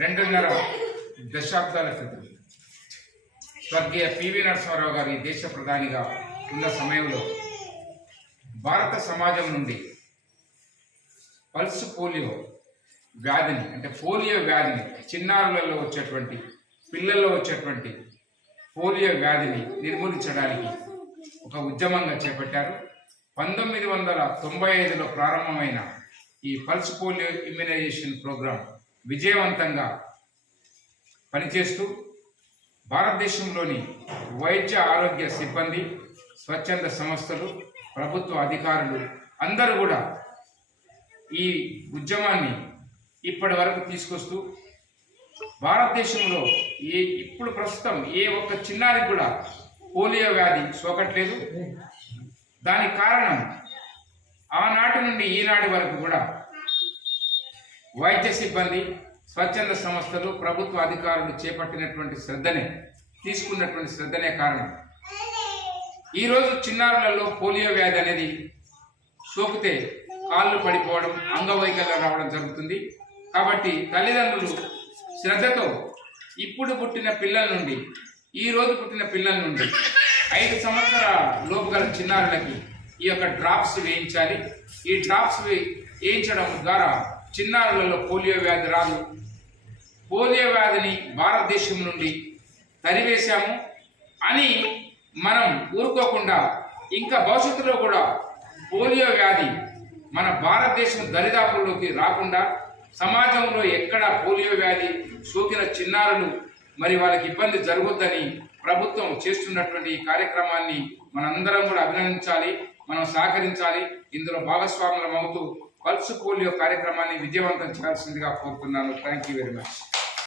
2.5 దశాబ్దాల క్రితం స్వర్గీయ పివి నరసింహారావు గారు ఈ దేశ ప్రధానిగా ఉన్న సమయంలో భారత సమాజం నుండి పల్స్ పోలియో వ్యాధిని, అంటే పోలియో వ్యాధిని, చిన్నారులలో వచ్చేటువంటి, పిల్లల్లో వచ్చేటువంటి పోలియో వ్యాధిని నిర్మూలించడానికి ఒక ఉద్యమంగా చేపట్టారు. 1995లో ప్రారంభమైన ఈ పల్స్ పోలియో ఇమ్యునైజేషన్ ప్రోగ్రాం విజయవంతంగా పనిచేస్తూ భారతదేశంలోని వైద్య ఆరోగ్య సిబ్బంది, స్వచ్ఛంద సంస్థలు, ప్రభుత్వ అధికారులు అందరూ కూడా ఈ ఉద్యమాన్ని ఇప్పటి వరకు తీసుకొస్తూ భారతదేశంలో ఇప్పుడు ప్రస్తుతం ఏ ఒక్క చిన్నారికి కూడా పోలియో వ్యాధి సోకట్లేదు. దానికి కారణం ఆనాటి నుండి ఈనాటి వరకు కూడా వైద్య సిబ్బంది, స్వచ్ఛంద సంస్థలు, ప్రభుత్వ అధికారులు చేపట్టినటువంటి తీసుకున్నటువంటి శ్రద్ధనే కారణం. ఈరోజు చిన్నారులలో పోలియో వ్యాధి అనేది సోకితే కాళ్ళు పడిపోవడం, అంగవైకల్యం రావడం జరుగుతుంది. కాబట్టి తల్లిదండ్రులు శ్రద్ధతో ఇప్పుడు పుట్టిన పిల్లల నుండి, ఈరోజు పుట్టిన పిల్లల నుండి 5 సంవత్సరాల లోపు గల చిన్నారులకి ఈ యొక్క డ్రాప్స్ వేయించాలి. ఈ డ్రాప్స్ వేయించడం ద్వారా చిన్నారులలో పోలియో వ్యాధి రాదు. పోలియో వ్యాధిని భారతదేశం నుండి తరివేశాము అని మనం ఊరుకోకుండా ఇంకా భవిష్యత్తులో కూడా పోలియో వ్యాధి మన భారతదేశం దరిదాపుల్లోకి రాకుండా, సమాజంలో ఎక్కడ పోలియో వ్యాధి సోకిన చిన్నారులు మరి వాళ్ళకి ఇబ్బంది జరగొద్దని ప్రభుత్వం చేస్తున్నటువంటి ఈ కార్యక్రమాన్ని మనందరం కూడా అభినందించాలి, మనం సహకరించాలి. ఇందులో భాగస్వాములం అవుతూ పల్స్ పోలియో కార్యక్రమాన్ని విజయవంతం చేయాల్సిందిగా కోరుతున్నాను. Thank you very much.